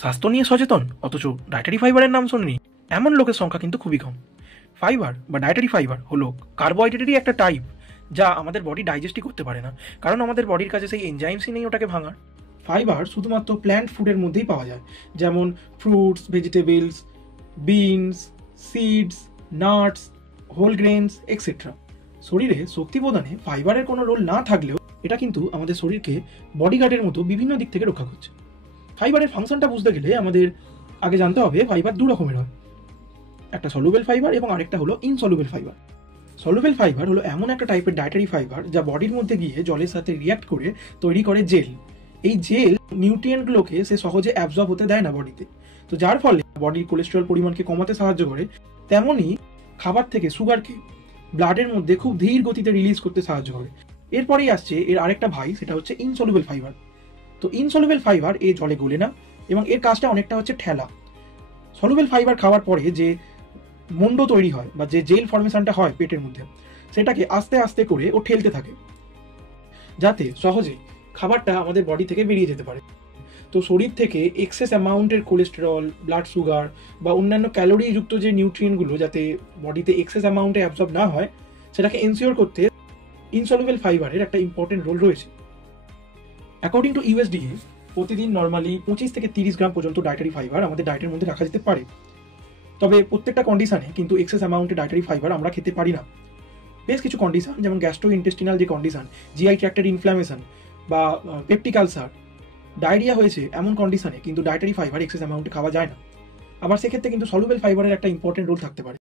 স্বাস্থ্য নিয়ে সচেতন অথচ ডায়েটারি ফাইবারের নাম শোনেনি এমন লোকের সংখ্যা কিন্তু খুবই কম। ফাইবার বা ডায়েটারি ফাইবার হলো কার্বোহাইড্রেটেরই একটা টাইপ, যা আমাদের বডি ডাইজেস্টই করতে পারে না, কারণ আমাদের বডির কাছে সেই এনজাইমসই নেই ওটাকে ভাঙার। ফাইবার শুধুমাত্র প্ল্যান্ট ফুডের মধ্যেই পাওয়া যায়, যেমন fruits, vegetables, beans, seeds, nuts, whole grains etcetera. শরীরে শক্তি প্রদানে ফাইবারের কোনো রোল না থাকলেও এটা কিন্তু আমাদের শরীরকে বডিগার্ডের মতো বিভিন্ন দিক থেকে রক্ষা করছে। ফাইবারের ফাংশনটা বুঝতে গেলে আমাদের আগে জানতে হবে ফাইবার দু রকমের হয়, একটা সলুবেল ফাইবার এবং আরেকটা হলো ইনসলুবেল ফাইবার। সলুবেল ফাইবার হলো এমন একটা টাইপের ডায়েটারি ফাইবার যা বডির মধ্যে গিয়ে জলের সাথে রিয়াক্ট করে তৈরি করে জেল। এই জেল নিউট্রিয়েন্টগুলোকে সে সহজে অ্যাবজর্ব হতে দেয় না বডিতে, তো যার ফলে বডির কোলেস্টেরল পরিমাণকে কমাতে সাহায্য করে। তেমনই খাবার থেকে সুগারকে ব্লাডের মধ্যে খুব ধীর গতিতে রিলিজ করতে সাহায্য করে। এরপরেই আসছে এর আরেকটা ভাই, সেটা হচ্ছে ইনসলুবেল ফাইবার। তো ইনসলুবেল ফাইবার এ জলে গলে না এবং এর কাজটা অনেকটা হচ্ছে ঠেলা। সলুবেল ফাইবার খাওয়ার পরে যে মন্ড তৈরি হয় বা যে জেল ফর্মেশনটা হয় পেটের মধ্যে, সেটাকে আস্তে আস্তে করে ও ঠেলতে থাকে যাতে সহজে খাবারটা আমাদের বডি থেকে বেরিয়ে যেতে পারে। তো শরীর থেকে এক্সেস অ্যামাউন্টের কোলেস্টেরল, ব্লাড সুগার বা অন্যান্য ক্যালোরিযুক্ত যে নিউট্রিয়েন্টগুলো যাতে বডিতে এক্সেস অ্যামাউন্টে অ্যাবজর্ব না হয়, সেটাকে এনশিওর করতে ইনসলুবেল ফাইবারের একটা ইম্পর্টেন্ট রোল রয়েছে। অ্যাকর্ডিং টু ইউএসডিএ প্রতিদিন নর্মালি 25 থেকে 30 গ্রাম পর্যন্ত ডায়েটারি ফাইবার আমাদের ডায়েটের মধ্যে রাখা যেতে পারে। তবে প্রত্যেকটা কন্ডিশনে কিন্তু এক্সেস অ্যামাউন্টে ডায়েটারি ফাইবার আমরা খেতে পারি না। বেশ কিছু কন্ডিশন, যেমন গ্যাস্ট্রো ইন্টেস্টিনাল যে কন্ডিশন, জিআই ট্র্যাক্টের ইনফ্ল্যামেশন বা পেপটিক আলসার, ডায়রিয়া হয়েছে, এমন কন্ডিশনে কিন্তু ডায়েটারি ফাইবার এক্সেস অ্যামাউন্টে খাওয়া যায় না। আবার সেক্ষেত্রে কিন্তু সলুবেল ফাইবারের একটা ইম্পর্টেন্ট রোল থাকতে পারে।